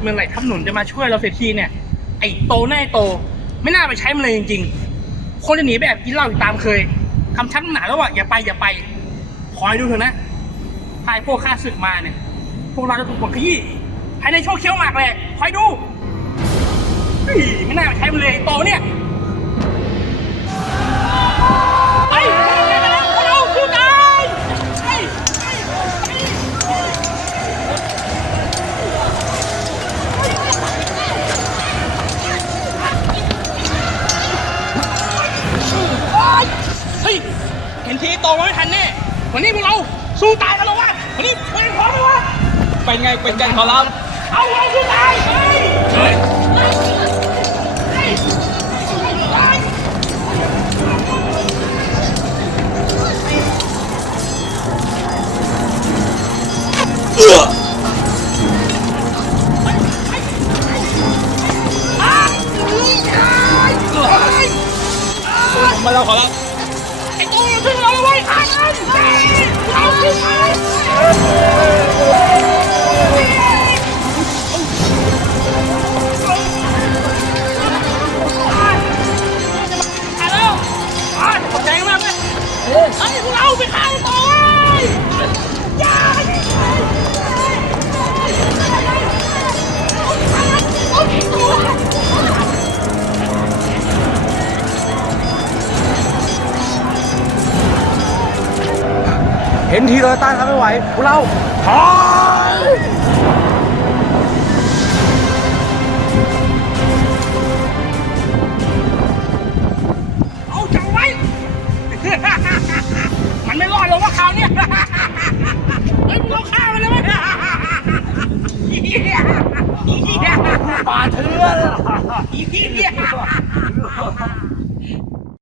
เมืองไหลทับหนุนจะมาช่วยเราเสียทีเนี่ย ไอ้โตแน่โต ไม่น่าไปใช้มันเลยจริงๆ คนจะหนีไปแอบกินเหล้าอยู่ตามเคยคำชักหนาแล้วว่าอย่าไปอย่าไป คอยดูเถอะนะถ้าไอ้พวกข้าศึกมาเนี่ย พวกเราจะถูกกดขยี้ภายในโช่วงเคี้ยวหมากเลยคอยดูไม่น่าไปใช้มันเลยโตเนี่ย เฮ้ย เห็นทีโตมาไม่ทันแน่ วันนี้พวกเราสู้ตายกันแล้ววะวันนี้เตรียมพร้อมไหมวะเป็นไงเป็นกันขอรับ เอาเราสู้ มาแล้วขอรับไอ้โตเราถึงเราแล้วเว้ยอะเฮ้ยเราสู้ตายตายแล้วอะขอบใจมากเลยเฮ้ยพวกเราไปฆ่าไอ้ตเว้ยอ เห็นทีเราต้านทำไม่ไหวพวกเราถอยเอาจังไว้ มันไม่รอดหรอกว่าคราวเนี้ยเฮ้ยพวกเราฆ่ามันเลยเว้ยเหี้ยเหี้ยป่าเถื่อน เหี้ย